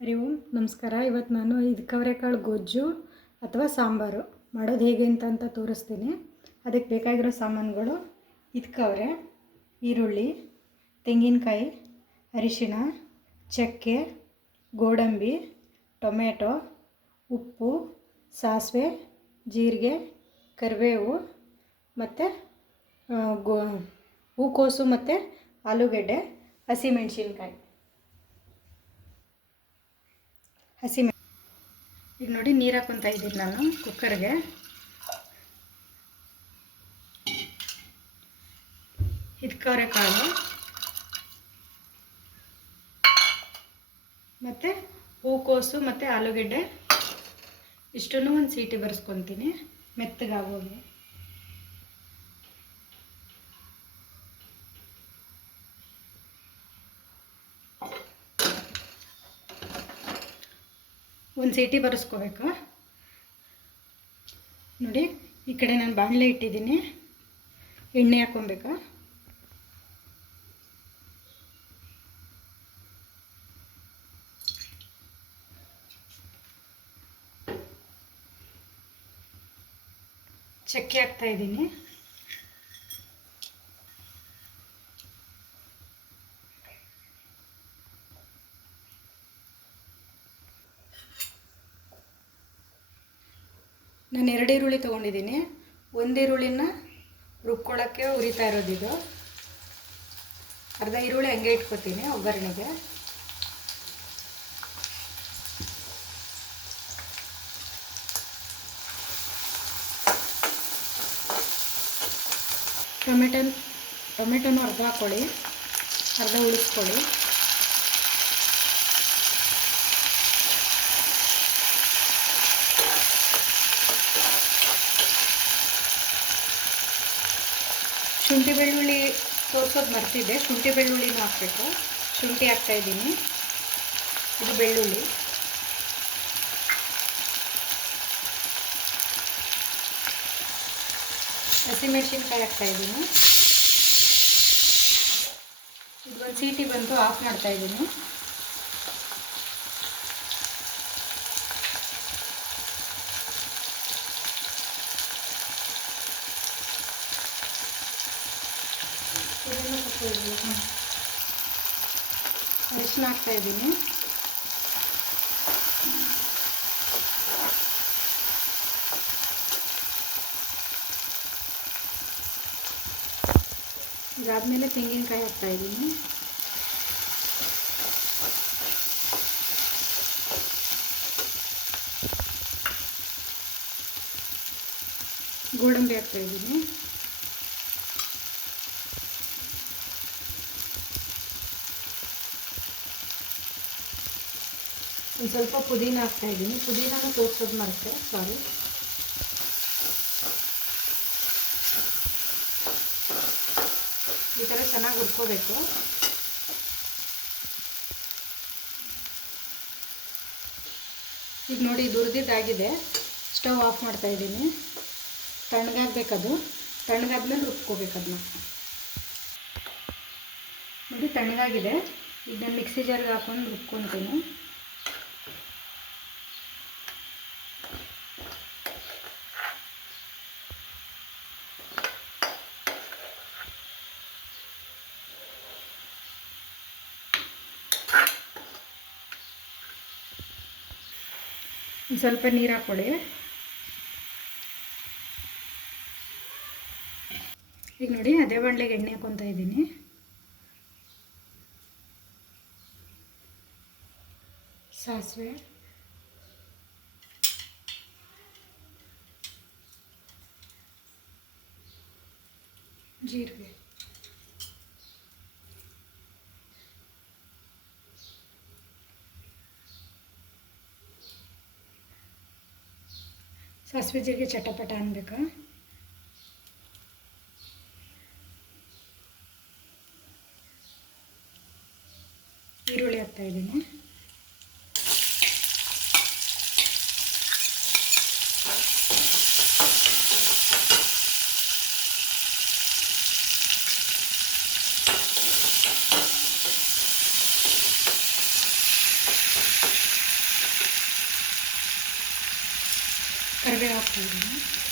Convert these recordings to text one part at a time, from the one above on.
ಹರಿ ನಮಸ್ಕಾರ. ಇವತ್ತು ನಾನು ಇದಕ್ಕವರೆಕಾಳು ಗೊಜ್ಜು ಅಥವಾ ಸಾಂಬಾರು. ಮಾಡೋದು ಹೇಗೆ ಅಂತ ಅಂತ ತೋರಿಸ್ತೀನಿ. ಅದಕ್ಕೆ ಬೇಕಾಗಿರೋ ಸಾಮಾನುಗಳು. ಇದಕ್ಕವರೆ ಈರುಳ್ಳಿ, ತೆಂಗಿನಕಾಯಿ, ಅರಿಶಿಣ, ಚಕ್ಕೆ, ಗೋಡಂಬಿ ಟೊಮೆಟೊ ಉಪ್ಪು, ಸಾಸಿವೆ, ಜೀರಿಗೆ, ಕರಿಬೇವು ಮತ್ತು ಗೋ, ಹೂಕೋಸು ಮತ್ತು ಆಲೂಗೆಡ್ಡೆ, ಹಸಿಮೆಣ್ಸಿನ್ಕಾಯಿ. ಹಸಿ ಮೆ ಈಗ ನೋಡಿ ನೀರು ಹಾಕ್ಕೊತಾ ಇದ್ದೀನಿ ನಾನು ಕುಕ್ಕರ್ಗೆ. ಇದಕ್ಕವರೆ ಕಾಳು. ಮತ್ತು ಹೂಕೋಸು ಮತ್ತು ಆಲೂಗೆಡ್ಡೆ. ಇಷ್ಟನ್ನು ಒಂದು ಸೀಟಿ ಬರ್ಸ್ಕೊತೀನಿ. ಮೆತ್ತಗಾಗೋಗಿ. ಒಂದು ಸೀಟಿ ಬರೆಸ್ಕೋಬೇಕು. ನೋಡಿ ಈ ಕಡೆ ನಾನು ಬಾಣಲೆ ಇಟ್ಟಿದ್ದೀನಿ. ಎಣ್ಣೆ ಹಾಕೊಬೇಕು ಚಕ್ಕೆ ಹಾಕ್ತಾ ಇದ್ದೀನಿ. ನಾನು ಎರಡು ಈರುಳ್ಳಿ ತೊಗೊಂಡಿದ್ದೀನಿ. ಒಂದು ಈರುಳ್ಳಿನ ರುಬ್ಕೊಳ್ಳೋಕ್ಕೆ ಉರಿತಾ ಇರೋದಿದು ಅರ್ಧ ಈರುಳ್ಳಿ ಹಂಗೆ ಇಟ್ಕೊತೀನಿ ಒಗ್ಗರಣೆಗೆ. ಟೊಮೆಟೊ, ಟೊಮೆಟೊನ ಅರ್ಧ ಹಾಕ್ಕೊಳ್ಳಿ ಅರ್ಧ ಉಳಿಸ್ಕೊಳ್ಳಿ. ಶುಂಠಿ ಬೆಳ್ಳುಳ್ಳಿ ತೋರ್ಸೋದು ಮರ್ತಿದ್ದೆ. ಶುಂಠಿ ಬೆಳ್ಳುಳ್ಳಿನೂ ಹಾಕಬೇಕು. ಶುಂಠಿ ಹಾಕ್ತಾಯಿದ್ದೀನಿ ಇದು ಬೆಳ್ಳುಳ್ಳಿ. ಹಸಿಮೆಣ್ಸಿನ್ಕಾಯಿ ಹಾಕ್ತಾಯಿದ್ದೀನಿ ಇದು ಒಂದು ಸೀಟಿ ಬಂದು ಆಫ್ ಮಾಡ್ತಾಯಿದ್ದೀನಿ ಇದನ್ನು ಸ್ವಲ್ಪ ಅರಿಶಿನ ಹಾಕ್ತಾ ಇದ್ದೀನಿ. ಇದಾದಮೇಲೆ ತೆಂಗಿನಕಾಯಿ ಹಾಕ್ತಾ ಇದ್ದೀನಿ. ಗೋಡಂಬಿ ಹಾಕ್ತಾ ಇದ್ದೀನಿ. ಒಂದು ಸ್ವಲ್ಪ ಪುದೀನ ಹಾಕ್ತಾ ಇದ್ದೀನಿ. ಪುದೀನನೂ ತೋರಿಸೋದು ಮರೆತೆ ಸಾರಿ ಈ ಥರ ಚೆನ್ನಾಗಿ ಹುರ್ಕೋಬೇಕು. ಈಗ ನೋಡಿ ಇದು ಹುರಿದಿದ್ದಾಗಿದೆ ಸ್ಟವ್ ಆಫ್ ಮಾಡ್ತಾ ಇದ್ದೀನಿ. ತಣ್ಣಗಾಗಬೇಕದು. ತಣ್ಣಗಾದ್ಮೇಲೆ ರುಬ್ಕೋಬೇಕು ಅದನ್ನ ನೋಡಿ ತಣ್ಣಗಾಗಿದೆ. ಈಗ ನಾನು ಮಿಕ್ಸಿ ಜಾರ್ಗೆ ಹಾಕೊಂಡು ರುಬ್ಕೊತೀನಿ. ಸ್ವಲ್ಪ ನೀರು ಹಾಕ್ಕೊಳ್ಳಿ ಈಗ ನೋಡಿ ಅದೇ ಬಾಣಲೆಗೆ ಎಣ್ಣೆ ಹಾಕೊತಾ ಇದ್ದೀನಿ. ಸಾಸಿವೆ. ಜೀರಿಗೆ. ಸಾಸಿವೆ ಜೀರಿಗೆ ಚಟಪಟ ಅನ್ಬೇಕಾ. ಈರುಳ್ಳಿ ಹಾಕ್ತಾ ಇದ್ದೀನಿ ಕರಿಬೇವು ಹಾಕ್ತಾ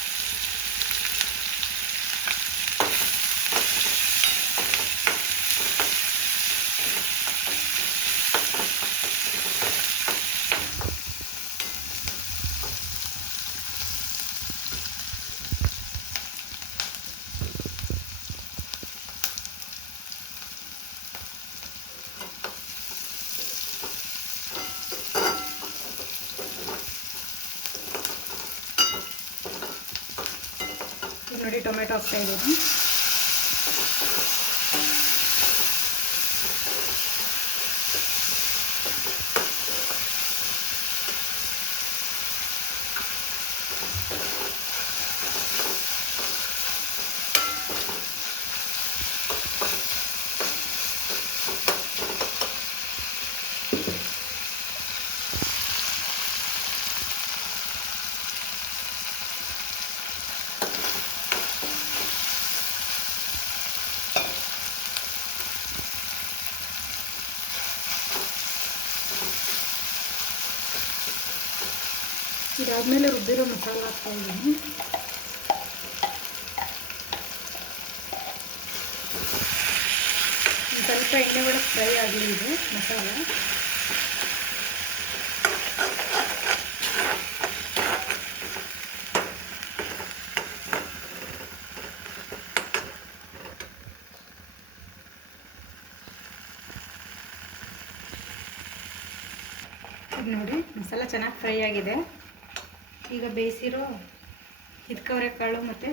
ನೋಡಿ ಟೊಮೆಟೊ ಹಾಕ್ತಾ ಇದಾದಮೇಲೆ ರುಬ್ಬಿರೋ ಮಸಾಲ ಹಾಕ್ತಾ ಇದ್ದೀನಿ ಸ್ವಲ್ಪ ಎಣ್ಣೆ ಒಳಗೆ ಫ್ರೈ ಆಗಲಿ ಇದು ಮಸಾಲ ನೋಡಿ, ಮಸಾಲ ಚೆನ್ನಾಗಿ ಫ್ರೈ ಆಗಿದೆ. ಈಗ ಬೇಯಿಸಿರೋ ಹಿದ್ಕವರೆಕಾಳು ಮತ್ತು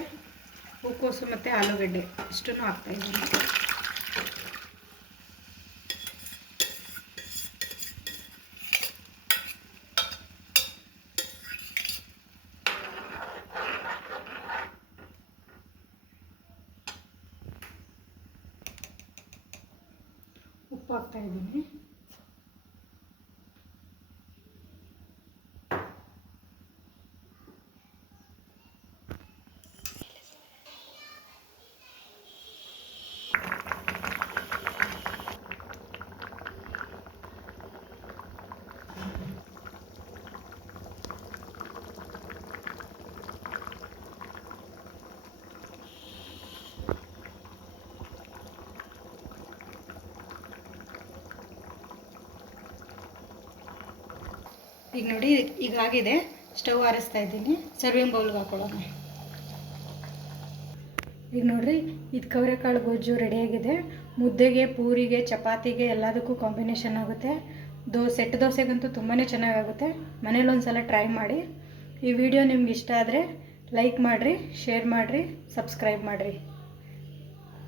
ಹೂಕೋಸು ಮತ್ತು ಆಲೂಗಡ್ಡೆ ಇಷ್ಟನ್ನು ಹಾಕ್ತಾಯಿದ್ದೀನಿ ಉಪ್ಪು ಹಾಕ್ತಾ ಈಗ ನೋಡಿ, ಈಗ ಆಗಿದೆ. ಸ್ಟವ್ ಆರಿಸ್ತಾ ಇದ್ದೀನಿ. ಸರ್ವಿಂಗ್ ಬೌಲ್ಗೆ ಹಾಕೊಳ್ಳೋಣ. ಈಗ ನೋಡ್ರಿ, ಇದು ಕವರೆಕಾಳು ಗೊಜ್ಜು ರೆಡಿಯಾಗಿದೆ ಮುದ್ದೆಗೆ, ಪೂರಿಗೆ, ಚಪಾತಿಗೆ ಎಲ್ಲದಕ್ಕೂ ಕಾಂಬಿನೇಷನ್ ಆಗುತ್ತೆ. ದೋ, ಸೆಟ್ ದೋಸೆಗಂತೂ ತುಂಬಾ ಚೆನ್ನಾಗಾಗುತ್ತೆ. ಮನೇಲಿ ಒಂದು ಸಲ ಟ್ರೈ ಮಾಡಿ. ಈ ವಿಡಿಯೋ ನಿಮ್ಗೆ ಇಷ್ಟ ಆದರೆ ಲೈಕ್ ಮಾಡಿರಿ ಶೇರ್ ಮಾಡಿರಿ ಸಬ್ಸ್ಕ್ರೈಬ್ ಮಾಡಿರಿ.